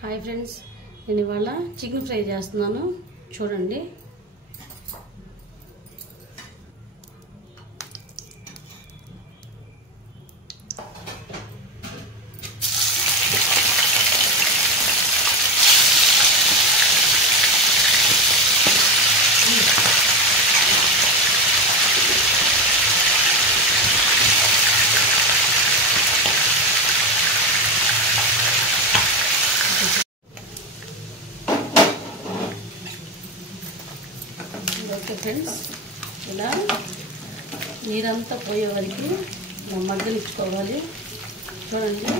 Hi friends, నేను ఇవాళ chicken fry చేస్తున్నాను. చూడండి. ఓకే ఫ్రెండ్స్, ఇలా నీరంతా పోయే వరకు మగ్గనిచ్చుకోవాలి. చూడండి.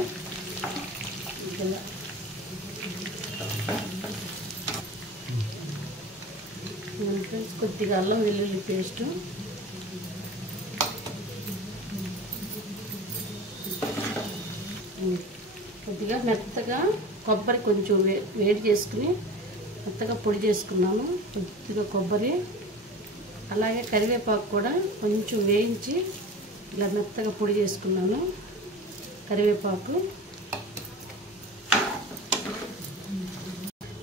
ఇలా ఫ్రెండ్స్, కొద్దిగా అల్లం వెల్లుల్లి పేస్టు, కొద్దిగా మెత్తగా కొబ్బరి కొంచెం వేడి చేసుకుని మెత్తగా పొడి చేసుకున్నాను. కొద్దిగా కొబ్బరి, అలాగే కరివేపాకు కూడా కొంచెం వేయించి ఇలా మెత్తగా పొడి చేసుకున్నాను. కరివేపాకు,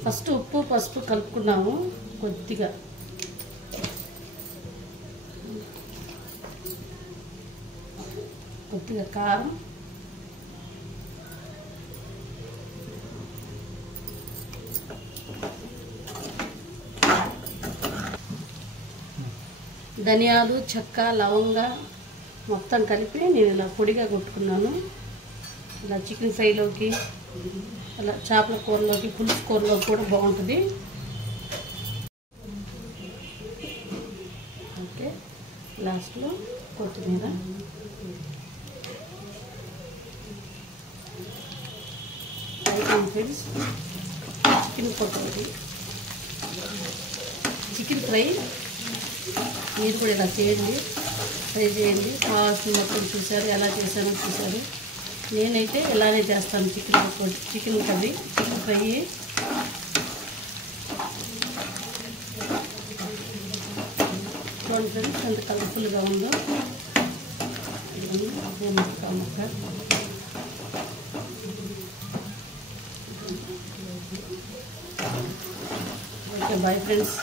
ఫస్ట్ ఉప్పు పసుపు కలుపుకున్నాము. కొద్దిగా కారం, ధనియాలు, చెక్క, లవంగ మొత్తం కలిపి నేను ఇలా పొడిగా కొట్టుకున్నాను. ఇలా చికెన్ ఫ్రైలోకి, అలా చేపల కూరలోకి, పులుసు కూరలో కూడా బాగుంటుంది. ఓకే, లాస్ట్లో కొత్తిమీర. Friends, chicken pakodi, chicken fry మీరు కూడా ఇలా చేయండి, ట్రై చేయండి. కావాల్సినప్పుడు చూసారు, ఎలా చేశానో చూసారు. నేనైతే ఇలానే చేస్తాను. Chicken curry, chicken fry. చూడండి ఫ్రెండ్స్, ఎంత కలర్ఫుల్గా ఉందో. అదే మొక్క ఓకే, బాయ్ ఫ్రెండ్స్.